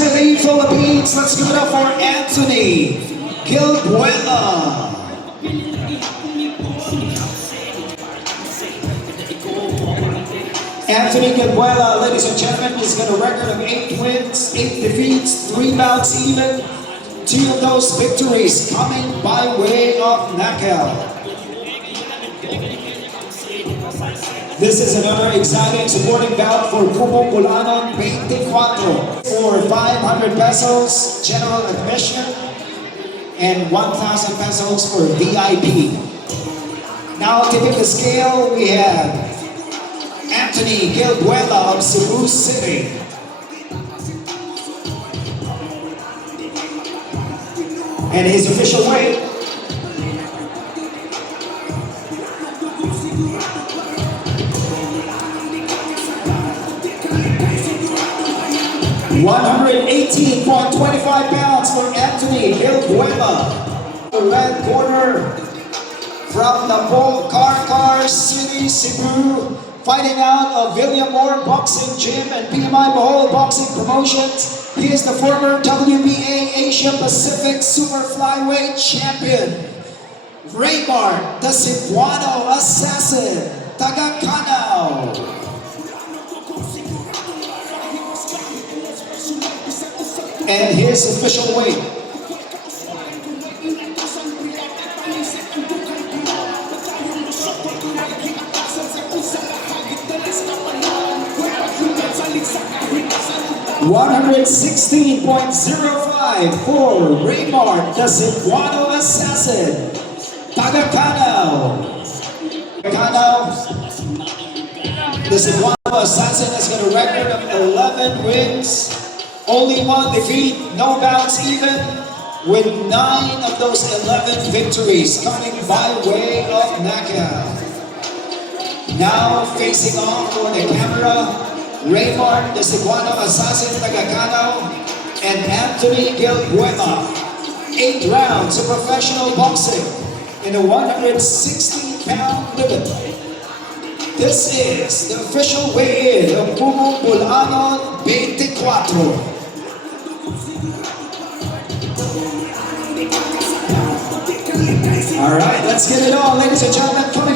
City, Philippines. Let's give it up for Anthony Gilbuela. Anthony Gilbuela, ladies and gentlemen, he's got a record of 8 wins, 8 defeats, 3 bouts even. 2 of those victories coming by way of knockout. This is another exciting supporting bout for Kubo Bulanon 24 for 500 pesos general admission and 1,000 pesos for VIP. Now tipping the scale, we have Anthony Gilbuela of Cebu City. And his official weight, £118.25 for Anthony Gilbuela. The red corner from the Car City, Cebu, fighting out of Villamor Boxing Gym and PMI Bohol Boxing Promotions. He is the former WBA Asia Pacific Super Flyweight Champion. Raymar, the Cebuano Assassin, taga Canao. And his official weight, $116.05 for Raymar, the Cebuano Assassin, taga Canao. The Cebuano Assassin has got a record of 11 wins, only 1 defeat, no bouts even, with 9 of those 11 victories coming by way of knockout. Now facing off for the camera, Raymar, the Cebuano Assassin, taga Canao, and Anthony Gilbuela. 8 rounds of professional boxing in a 160-pound limit. This is the official weigh-in of Kubo Bulanon 24. All right, let's get it on, ladies and gentlemen. Coming up.